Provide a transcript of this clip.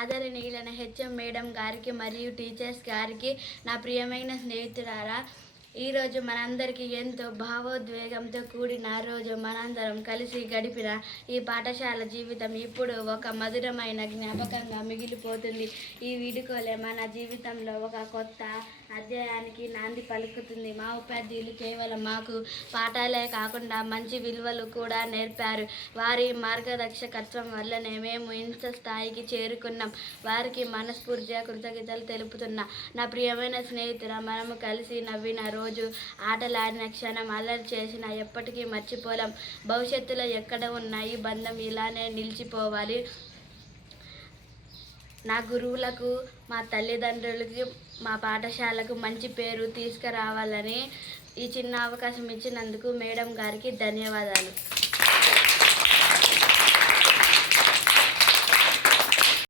ఆదరణీయులైన HM madam గారికి మరియు teachers గారికి, నా ప్రియమైన స్నేహితులారా, ఈరోజు మనందరికీ ఎంతో భావోద్వేగంతో కూడిన రోజు. మనందరం కలిసి గడిపిన ఈ పాఠశాల జీవితం ఇప్పుడు ఒక మధురమైన జ్ఞాపకంగా మిగిలిపోతుంది. ఈ వీడుకోలే మన జీవితంలో ఒక కొత్త అధ్యాయానికి నాంది పలుకుతుంది. మా ఉపాధ్యాయులు కేవలం మాకు పాఠాలే కాకుండా మంచి విలువలు కూడా నేర్పారు. వారి మార్గదర్శకత్వం వల్లనే మేము ఇంత స్థాయికి చేరుకున్నాం. వారికి మనస్ఫూర్తిగా కృతజ్ఞతలు తెలుపుతున్నా. నా ప్రియమైన స్నేహితుల, మనము కలిసి నవ్విన రోజు, ఆటలాడిన క్షణం, అల్లరి చేసిన ఎప్పటికీ మర్చిపోలేం. భవిష్యత్తులో ఎక్కడ ఉన్నా ఈ బంధం ఇలానే నిలిచిపోవాలి. నా గురువులకు, మా తల్లిదండ్రులకి, మా పాఠశాలకు మంచి పేరు తీసుకురావాలని ఈ చిన్న అవకాశం ఇచ్చినందుకు మేడం గారికి ధన్యవాదాలు.